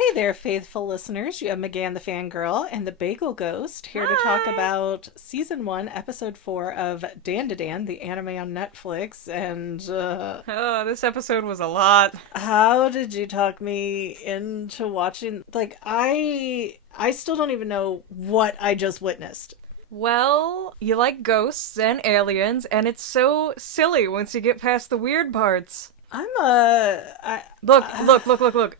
Hey there, faithful listeners. You have McGann the Fangirl and the Bagel Ghost here to talk about Season 1, Episode 4 of DanDaDan, the anime on Netflix. And, Oh, this episode was a lot. how did you talk me into watching? Like, I still don't even know what I just witnessed. Well, you like ghosts and aliens, and it's so silly once you get past the weird parts. Look.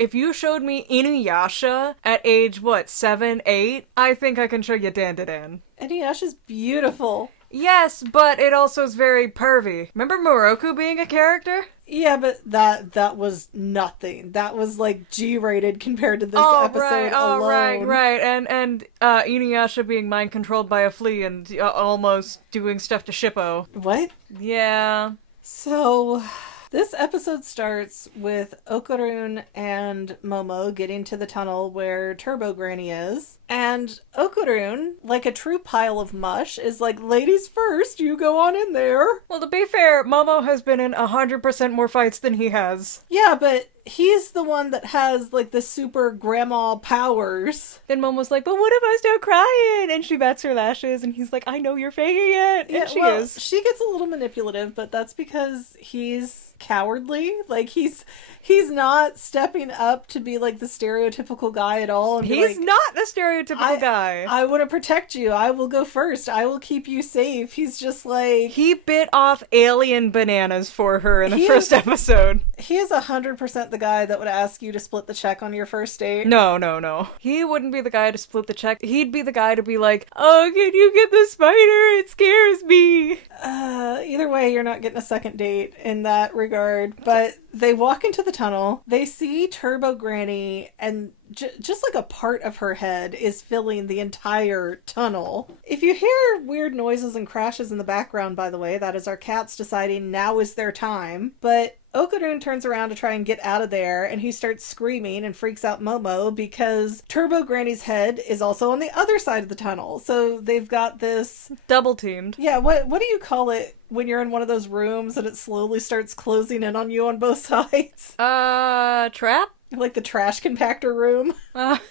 If you showed me Inuyasha at age, 7, 8, I think I can show you DanDaDan. Inuyasha's beautiful. Yes, but it also is very pervy. Remember Moroku being a character? Yeah, but that was nothing. That was like G-rated compared to this episode alone. Right. And Inuyasha being mind controlled by a flea and almost doing stuff to Shippo. What? Yeah. So, this episode starts with Okarun and Momo getting to the tunnel where Turbo Granny is. And Okarun, like a true pile of mush, is like, ladies first, you go on in there. Well, to be fair, Momo has been in 100% more fights than he has. Yeah, but he's the one that has, like, the super grandma powers. Then Momo's like, but what if I start crying? And she bats her lashes, and he's like, I know you're faking it. And she is. She gets a little manipulative, but that's because he's cowardly. Like, he's not stepping up to be, like, the stereotypical guy at all. And he's like, not the stereotypical guy. I want to protect you. I will go first. I will keep you safe. He's just like... He bit off alien bananas for her in the first episode. He is 100% the guy that would ask you to split the check on your first date. No. He wouldn't be the guy to split the check. He'd be the guy to be like, oh, can you get the spider? It scares me. Either way, you're not getting a second date in that regard. But they walk into the tunnel. They see Turbo Granny, and just like a part of her head is filling the entire tunnel. If you hear weird noises and crashes in the background, by the way, that is our cats deciding now is their time. But Okarun turns around to try and get out of there, and he starts screaming and freaks out Momo because Turbo Granny's head is also on the other side of the tunnel. So they've got this... double teamed. Yeah, what do you call it when you're in one of those rooms and it slowly starts closing in on you on both sides? Trap? Like the trash compactor room?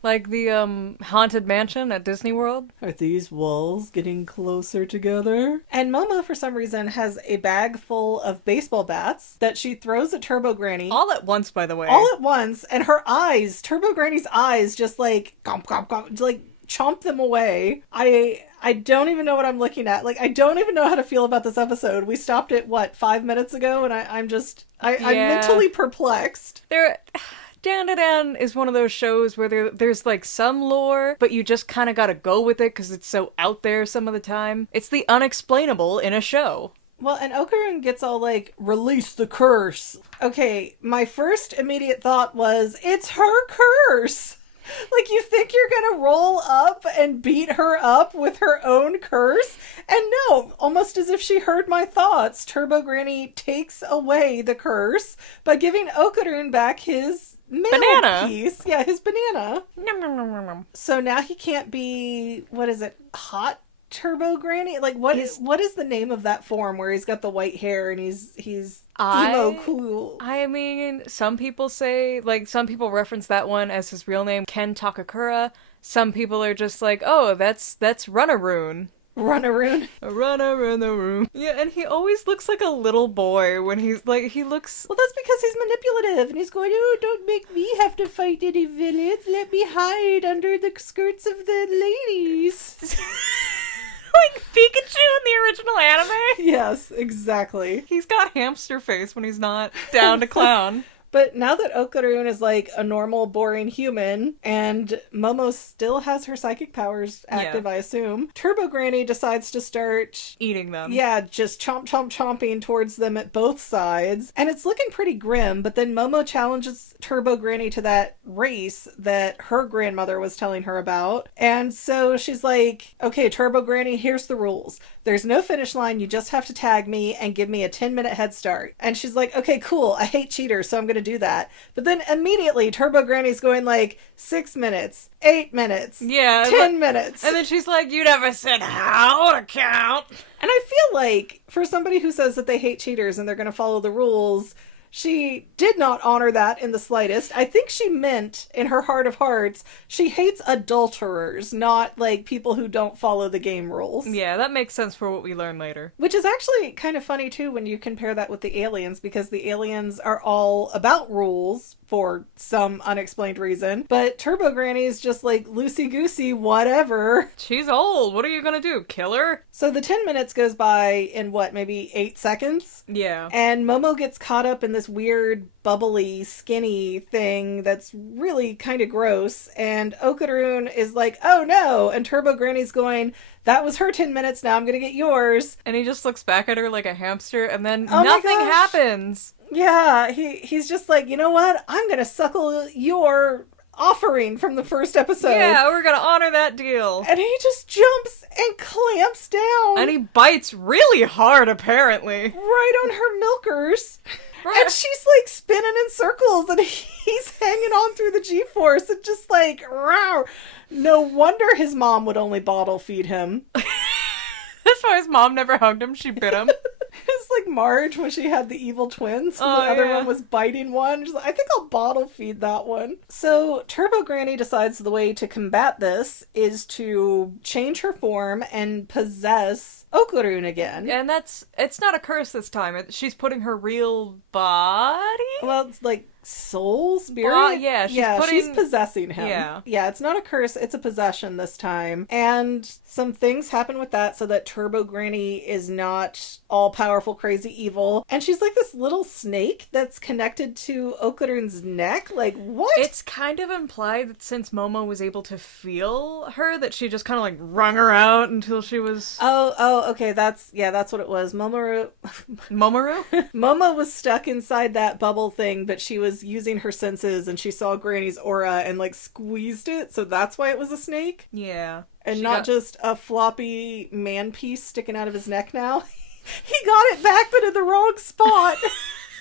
Like the, Haunted Mansion at Disney World? Are these walls getting closer together? And Momo, for some reason, has a bag full of baseball bats that she throws at Turbo Granny. All at once, by the way. All at once, and her eyes, Turbo Granny's eyes, just like, like, chomp them away. I don't even know what I'm looking at. Like, I don't even know how to feel about this episode. We stopped it, 5 minutes ago? And I'm mentally perplexed. DanDaDan is one of those shows where there's like some lore, but you just kind of gotta go with it because it's so out there some of the time. It's the unexplainable in a show. Well, and Okarun gets all like, release the curse. Okay, my first immediate thought was, it's her curse! Like, you think you're gonna roll up and beat her up with her own curse? And no, almost as if she heard my thoughts, Turbo Granny takes away the curse by giving Okarun back his banana piece. Yeah, his banana. Nom, nom, nom, nom, nom. So now he can't be, hot Turbo Granny? Like, what is the name of that form where he's got the white hair and he's emo cool? I mean, some people reference that one as his real name, Ken Takakura. Some people are just like, oh, that's Runaroon. Runaroon? A runner in the room. Yeah, and he always looks like a little boy when he looks... Well, that's because he's manipulative, and he's going, oh, don't make me have to fight any villains. Let me hide under the skirts of the ladies. Like Pikachu in the original anime? Yes, exactly. He's got hamster face when he's not down to clown. But now that Okarun is like a normal, boring human, and Momo still has her psychic powers active, I assume, Turbo Granny decides to start... eating them. Yeah, just chomping towards them at both sides. And it's looking pretty grim, but then Momo challenges Turbo Granny to that race that her grandmother was telling her about. And so she's like, okay, Turbo Granny, here's the rules. There's no finish line, you just have to tag me and give me a 10-minute head start. And she's like, okay, cool, I hate cheaters, so I'm gonna do that. But then immediately Turbo Granny's going like 6 minutes, 8 minutes, 10 minutes. And then she's like, you never said how to count. And I feel like for somebody who says that they hate cheaters and they're going to follow the rules, She did not honor that in the slightest. I think she meant, in her heart of hearts, she hates adulterers, not, like, people who don't follow the game rules. Yeah, that makes sense for what we learn later. Which is actually kind of funny, too, when you compare that with the aliens, because the aliens are all about rules for some unexplained reason. But Turbo Granny's just like loosey-goosey, whatever. She's old. What are you gonna do? Kill her? So the 10 minutes goes by in what, maybe 8 seconds? Yeah. And Momo gets caught up in this weird, bubbly, skinny thing that's really kind of gross. And Okaroon is like, oh no! And Turbo Granny's going, that was her 10 minutes, now I'm gonna get yours. And he just looks back at her like a hamster, and then nothing happens. Yeah, he's just like, you know what? I'm gonna suckle your offering from the first episode. Yeah, we're gonna honor that deal. And he just jumps and clamps down. And he bites really hard, apparently. Right on her milkers. Right. And she's like spinning in circles and he's hanging on through the G-force and just like, rawr. No wonder his mom would only bottle feed him. That's why his mom never hugged him, she bit him. It's like Marge when she had the evil twins. And the other one was biting one. She's like, I think I'll bottle feed that one. So Turbo Granny decides the way to combat this is to change her form and possess Okaroon again. And it's not a curse this time. She's putting her real body? Well, it's like soul, spirit? Yeah, she's possessing him. Yeah, it's not a curse, it's a possession this time. And some things happen with that so that Turbo Granny is not all-powerful, crazy evil. And she's like this little snake that's connected to Okaroon's neck. Like, what? It's kind of implied that since Momo was able to feel her, that she just kind of like wrung her out until she was... Oh, okay, that's what it was. Momoru? Momo was stuck inside that bubble thing, but she was using her senses and she saw Granny's aura and like squeezed it, so that's why it was a snake? Yeah. And not just a floppy man piece sticking out of his neck now. He got it back, but in the wrong spot.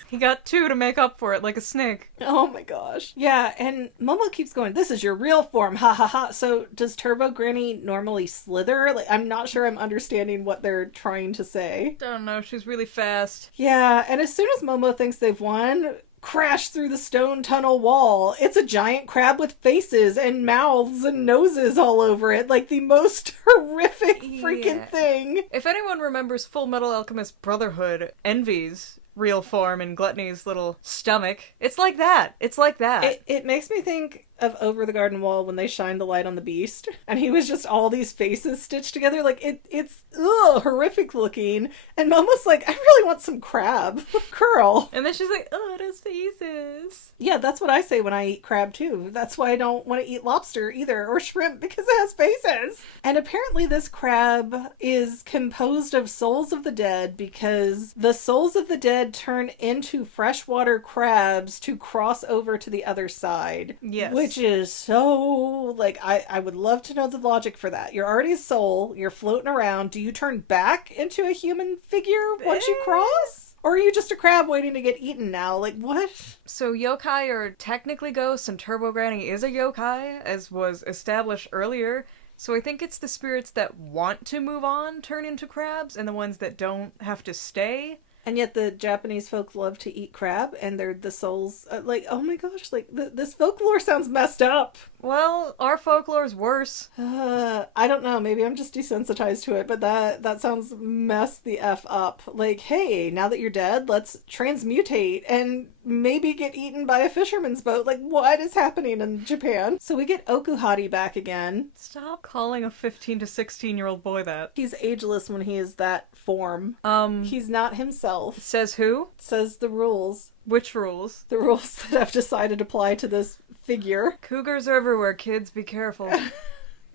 He got 2 to make up for it, like a snake. Oh my gosh. Yeah, and Momo keeps going, this is your real form, ha ha ha. So does Turbo Granny normally slither? Like, I'm not sure I'm understanding what they're trying to say. Don't know, she's really fast. Yeah, and as soon as Momo thinks they've won, crash through the stone tunnel wall. It's a giant crab with faces and mouths and noses all over it. Like the most horrific freaking thing. If anyone remembers Full Metal Alchemist Brotherhood, Envy's real form in Gluttony's little stomach, it's like that. It's like that. It makes me think of Over the Garden Wall when they shined the light on the beast and he was just all these faces stitched together. Like it's horrific looking, and Momo's like, I really want some crab curl, and then she's like, oh, it has faces. Yeah, that's what I say when I eat crab too. That's why I don't want to eat lobster either, or shrimp, because it has faces. And apparently this crab is composed of souls of the dead, because the souls of the dead turn into freshwater crabs to cross over to the other side. Yes. Which is so, like, I would love to know the logic for that. You're already a soul, you're floating around, do you turn back into a human figure once you cross? Or are you just a crab waiting to get eaten now? Like, what? So yokai are technically ghosts, and Turbo Granny is a yokai, as was established earlier. So I think it's the spirits that want to move on turn into crabs, and the ones that don't have to stay. And yet the Japanese folk love to eat crab, and they're the souls. Like, oh my gosh, like, this folklore sounds messed up. Well, our folklore's worse. I don't know, maybe I'm just desensitized to it, but that sounds messed the F up. Like, hey, now that you're dead, let's transmutate and maybe get eaten by a fisherman's boat. Like, what is happening in Japan? So we get Okuhari back again. Stop calling a 15 to 16-year-old boy that. He's ageless when he is that form. He's not himself. Says who? Says the rules. Which rules? The rules that I've decided apply to this figure. Cougars are everywhere, kids. Be careful.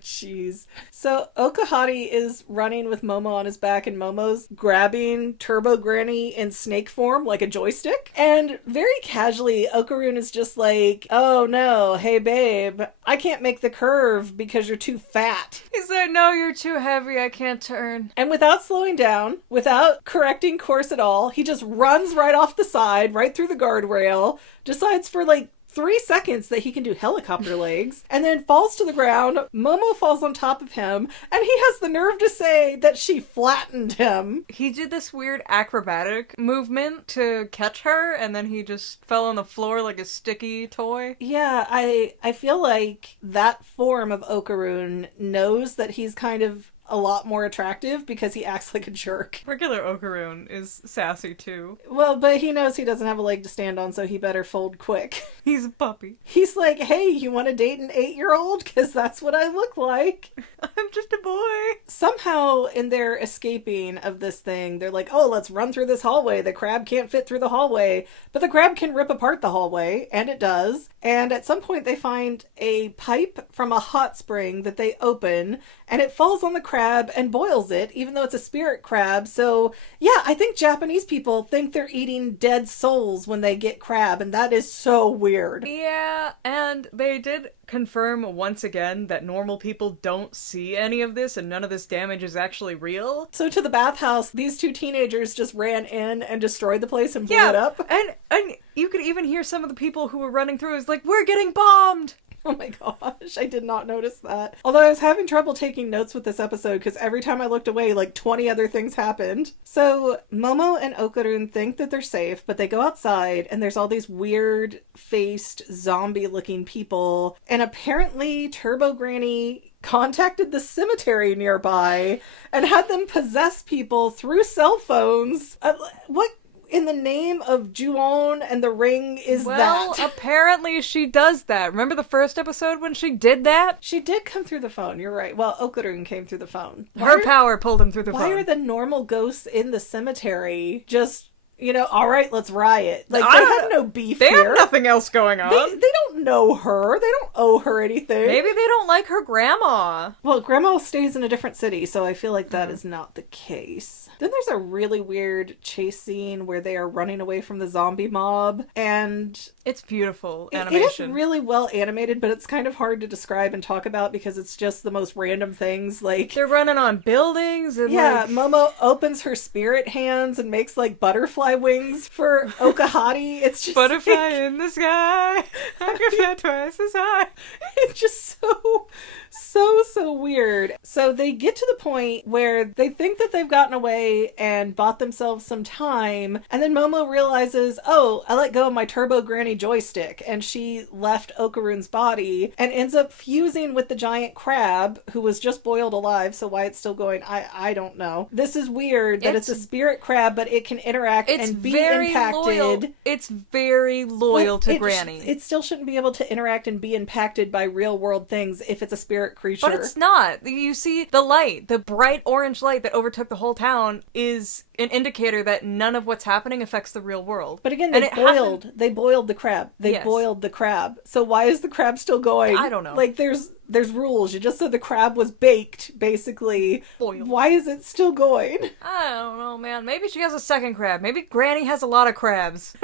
Jeez. So Okuhari is running with Momo on his back, and Momo's grabbing Turbo Granny in snake form like a joystick. And very casually, Okaroon is just like, oh no, hey babe, I can't make the curve because you're too fat. He said, no, you're too heavy, I can't turn. And without slowing down, without correcting course at all, he just runs right off the side, right through the guardrail, decides for like 3 seconds that he can do helicopter legs, and then falls to the ground. Momo falls on top of him, and he has the nerve to say that she flattened him. He did this weird acrobatic movement to catch her, and then he just fell on the floor like a sticky toy. Yeah, I feel like that form of Okarun knows that he's kind of a lot more attractive because he acts like a jerk. Regular Okarun is sassy too. Well, but he knows he doesn't have a leg to stand on, so he better fold quick. He's a puppy. He's like, hey, you want to date an 8-year-old? Because that's what I look like. I'm just a boy. Somehow, in their escaping of this thing, they're like, oh, let's run through this hallway. The crab can't fit through the hallway. But the crab can rip apart the hallway, and it does. And at some point, they find a pipe from a hot spring that they open, and it falls on the crab and boils it, even though it's a spirit crab. So, yeah, I think Japanese people think they're eating dead souls when they get crab, and that is so weird. Yeah, and they did confirm once again that normal people don't see any of this and none of this damage is actually real. So to the bathhouse, these 2 teenagers just ran in and destroyed the place and blew it up. And you could even hear some of the people who were running through is like, we're getting bombed! Oh my gosh, I did not notice that. Although I was having trouble taking notes with this episode because every time I looked away, like 20 other things happened. So Momo and Okarun think that they're safe, but they go outside and there's all these weird-faced, zombie-looking people. And apparently Turbo Granny contacted the cemetery nearby and had them possess people through cell phones. What in the name of Ju-on and the ring is that? Well, apparently she does that. Remember the first episode when she did that? She did come through the phone, you're right. Well, Okarun came through the phone. Her power pulled him through the phone. Why are the normal ghosts in the cemetery just, all right, let's riot? Like, they have no beef here. They have nothing else going on. They don't know her. They don't owe her anything. Maybe they don't like her grandma. Well, grandma stays in a different city, so I feel like that is not the case. Then there's a really weird chase scene where they are running away from the zombie mob, and it's beautiful animation. It is really well animated, but it's kind of hard to describe and talk about because it's just the most random things. Like, they're running on buildings and Momo opens her spirit hands and makes like butterfly wings for Okahati. It's just butterfly in the sky. I can fly twice as high. It's just so weird. So they get to the point where they think that they've gotten away and bought themselves some time, and then Momo realizes, oh, I let go of my Turbo Granny joystick, and she left Okarun's body and ends up fusing with the giant crab who was just boiled alive. So why it's still going, I don't know. This is weird that it's a spirit crab, but it can interact and be impacted. Loyal. It's very loyal to Granny. It still shouldn't be able to interact and be impacted by real world things if it's a spirit creature. But it's not. You see, the light, the bright orange light that overtook the whole town is an indicator that none of what's happening affects the real world. But again, they boiled the crab. They boiled the crab. So why is the crab still going? I don't know. Like, there's rules. You just said the crab was baked, basically. Boiled. Why is it still going? I don't know, man. Maybe she has a second crab. Maybe Granny has a lot of crabs.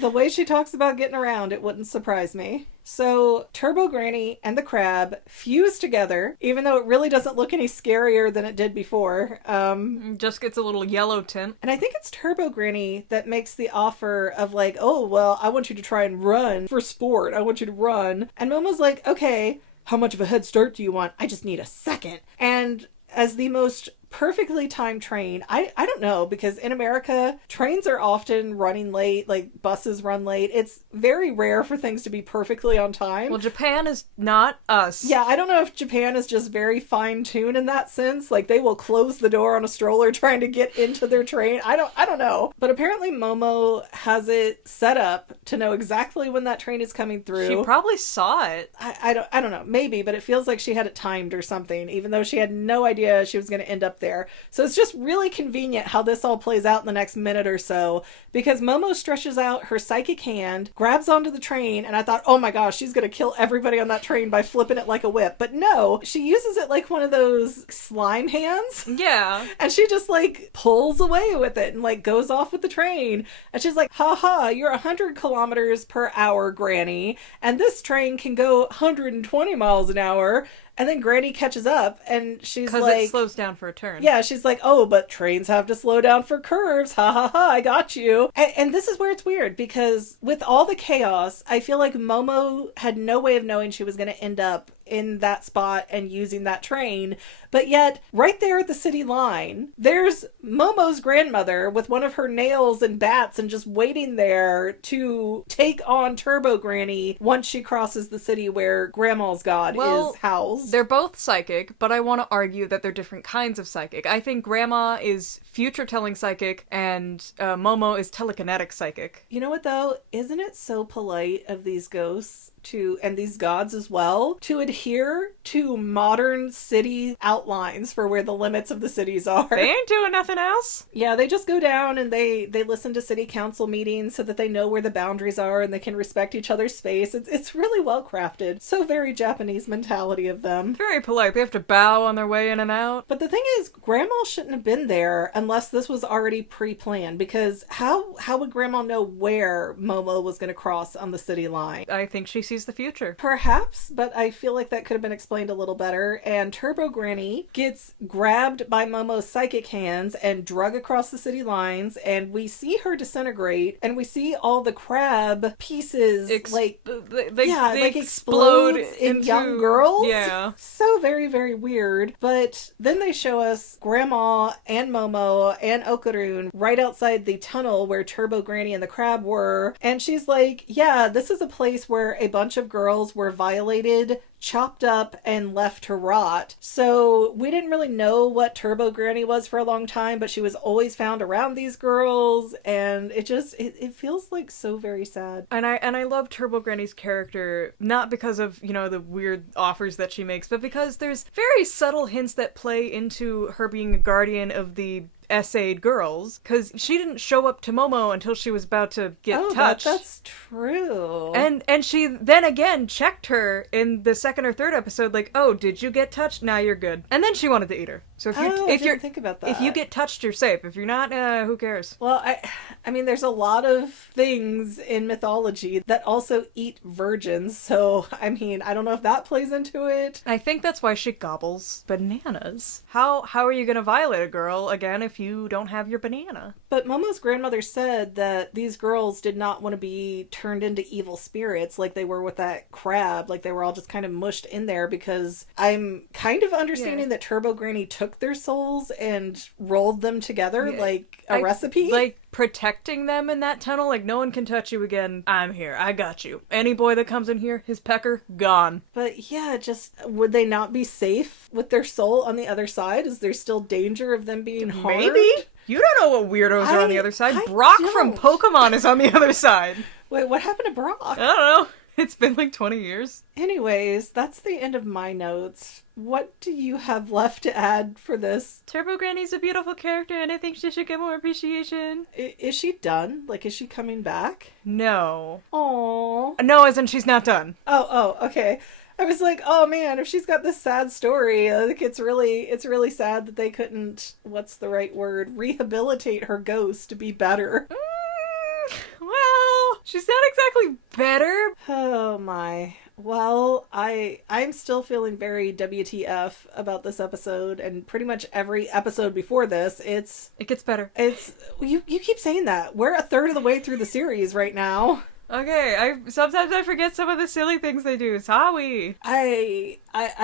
The way she talks about getting around, it wouldn't surprise me. So, Turbo Granny and the crab fuse together, even though it really doesn't look any scarier than it did before. Just gets a little yellow tint. And I think it's Turbo Granny that makes the offer of like, oh, well, I want you to try and run for sport. I want you to run. And Momo's like, okay, how much of a head start do you want? I just need a second. And as the most perfectly timed train, I don't know, because in America trains are often running late, like buses run late. It's very rare for things to be perfectly on time. Well, Japan is not us. Yeah, I don't know if Japan is just very fine-tuned in that sense. Like, they will close the door on a stroller trying to get into their train. I don't know. But apparently Momo has it set up to know exactly when that train is coming through. She probably saw it. I don't know, maybe, but it feels like she had it timed or something, even though she had no idea she was going to end up there. So it's just really convenient how this all plays out in the next minute or so, because Momo stretches out her psychic hand, grabs onto the train, and I thought, oh my gosh, she's going to kill everybody on that train by flipping it like a whip. But no, she uses it like one of those slime hands. Yeah. And she just like pulls away with it and like goes off with the train. And she's like, haha, you're 100 kilometers per hour, Granny, and this train can go 120 miles an hour. And then Granny catches up and she's like... Because it slows down for a turn. Yeah, she's like, oh, but trains have to slow down for curves. Ha ha ha, I got you. And this is where it's weird, because with all the chaos, I feel like Momo had no way of knowing she was going to end up in that spot and using that train. But yet, right there at the city line, there's Momo's grandmother with one of her nails and bats and just waiting there to take on Turbo Granny once she crosses the city where Grandma's god is housed. They're both psychic, but I want to argue that they're different kinds of psychic. I think Grandma is future-telling psychic and Momo is telekinetic psychic. You know what, though? Isn't it so polite of these ghosts and these gods as well, to adhere to modern city outlines for where the limits of the cities are? They ain't doing nothing else. Yeah, they just go down and they listen to city council meetings so that they know where the boundaries are and they can respect each other's space. It's really well crafted. So very Japanese mentality of them. Very polite. They have to bow on their way in and out. But the thing is, Grandma shouldn't have been there unless this was already pre-planned, because how would Grandma know where Momo was going to cross on the city line? I think she sees the future. Perhaps, but I feel like that could have been explained a little better. And Turbo Granny gets grabbed by Momo's psychic hands and drug across the city lines, and we see her disintegrate, and we see all the crab pieces they explode in young girls. Yeah. So very, very weird. But then they show us Grandma and Momo and Okarun right outside the tunnel where Turbo Granny and the crab were, and she's like, yeah, this is a place where a bunch of girls were violated, chopped up, and left to rot. So we didn't really know what Turbo Granny was for a long time, but she was always found around these girls, and it feels like so very sad. And I love Turbo Granny's character, not because of, the weird offers that she makes, but because there's very subtle hints that play into her being a guardian of the essayed girls, because she didn't show up to Momo until she was about to get touched. That's true. And she then again checked her in the second or third episode, like, oh, did you get touched? Now you're good. And then she wanted to eat her. So if you're think about that. If you get touched, you're safe. If you're not, who cares? Well, I mean, there's a lot of things in mythology that also eat virgins, so I mean, I don't know if that plays into it. I think that's why she gobbles bananas. How are you gonna violate a girl again if you don't have your banana? But Momo's grandmother said that these girls did not want to be turned into evil spirits like they were with that crab, like they were all just kind of mushed in there, because I'm kind of understanding that Turbo Granny took their souls and rolled them together like a recipe. Like protecting them in that tunnel, like no one can touch you again. I'm here. I got you. Any boy that comes in here, his pecker, gone. But yeah, just would they not be safe with their soul on the other side? Is there still danger of them being harmed? Maybe. You don't know what weirdos are on the other side. Brock from Pokemon is on the other side. Wait, what happened to Brock? I don't know. It's been like 20 years. Anyways, that's the end of my notes. What do you have left to add for this? Turbo Granny's a beautiful character, and I think she should get more appreciation. Is she done? Like, is she coming back? No. Aww. No, as in she's not done. Oh, okay. I was like, oh man, if she's got this sad story, like it's really sad that they couldn't, what's the right word, rehabilitate her ghost to be better. Well, she's not exactly better. Oh my. Well, I'm still feeling very WTF about this episode, and pretty much every episode before this, it gets better. You keep saying that. We're a third of the way through the series right now. Okay, sometimes I forget some of the silly things they do. Sorry. I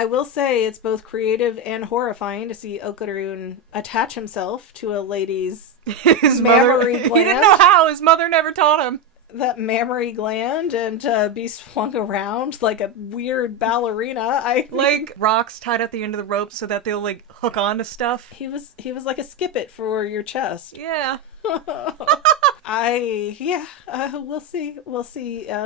will say it's both creative and horrifying to see Okarun attach himself to a lady's mammary gland. He didn't know how. His mother never taught him. That mammary gland, and be swung around like a weird ballerina. Like rocks tied at the end of the rope so that they'll like hook on to stuff. He was like a skip it for your chest. Yeah. We'll see.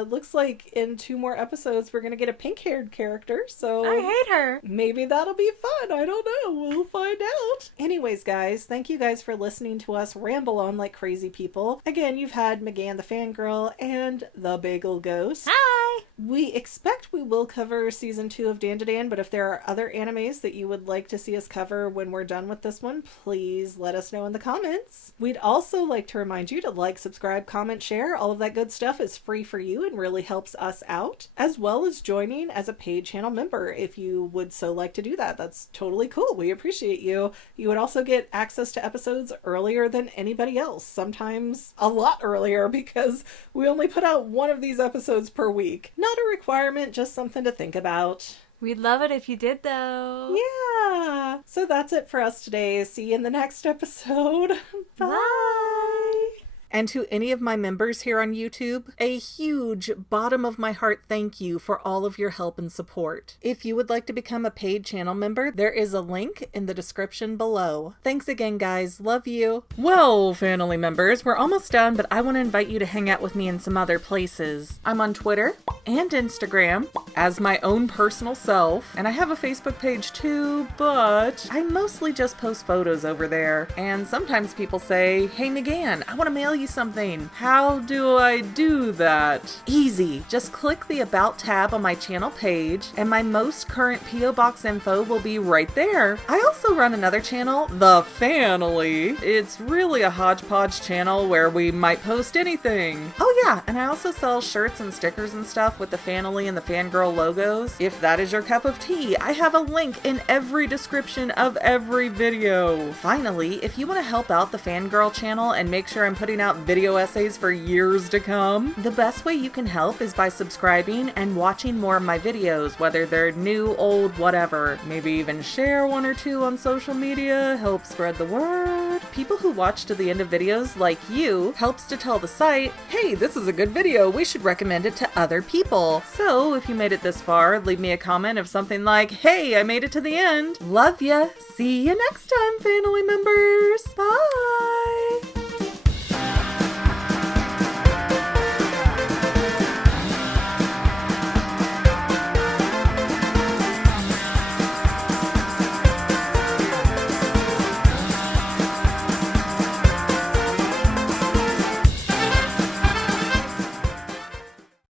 Looks like in 2 more episodes we're gonna get a pink-haired character, so I hate her. Maybe that'll be fun. I don't know. We'll find out. Anyways, guys, thank you guys for listening to us ramble on like crazy people. Again, you've had McGann the Fangirl and the Bagel Ghost. Hi! We expect we will cover season 2 of DanDaDan, but if there are other animes that you would like to see us cover when we're done with this one, please let us know in the comments. We'd also like to remind you to like, subscribe, comment, share. All of that good stuff is free for you and really helps us out, as well as joining as a paid channel member if you would so like to do that. That's totally cool. We appreciate you. You would also get access to episodes earlier than anybody else, sometimes a lot earlier, because we only put out one of these episodes per week. Not a requirement, just something to think about. We'd love it if you did, though. Yeah. So that's it for us today. See you in the next episode. Bye. Bye. And to any of my members here on YouTube, a huge bottom of my heart thank you for all of your help and support. If you would like to become a paid channel member, there is a link in the description below. Thanks again, guys. Love you. Well, family members, we're almost done, but I want to invite you to hang out with me in some other places. I'm on Twitter and Instagram as my own personal self, and I have a Facebook page too, but I mostly just post photos over there. And sometimes people say, "Hey, McGann, I want to mail you something. How do I do that?" Easy. Just click the About tab on my channel page, and my most current P.O. Box info will be right there. I also run another channel, The Family. It's really a hodgepodge channel where we might post anything. Oh yeah, and I also sell shirts and stickers and stuff with the Family and the Fangirl logos. If that is your cup of tea, I have a link in every description of every video. Finally, if you want to help out the Fangirl channel and make sure I'm putting out video essays for years to come, the best way you can help is by subscribing and watching more of my videos, whether they're new, old, whatever. Maybe even share one or two on social media, help spread the word. People who watch to the end of videos, like you, helps to tell the site, hey, this is a good video, we should recommend it to other people. So if you made it this far, leave me a comment of something like, hey, I made it to the end. Love ya. See you next time, family members. Bye.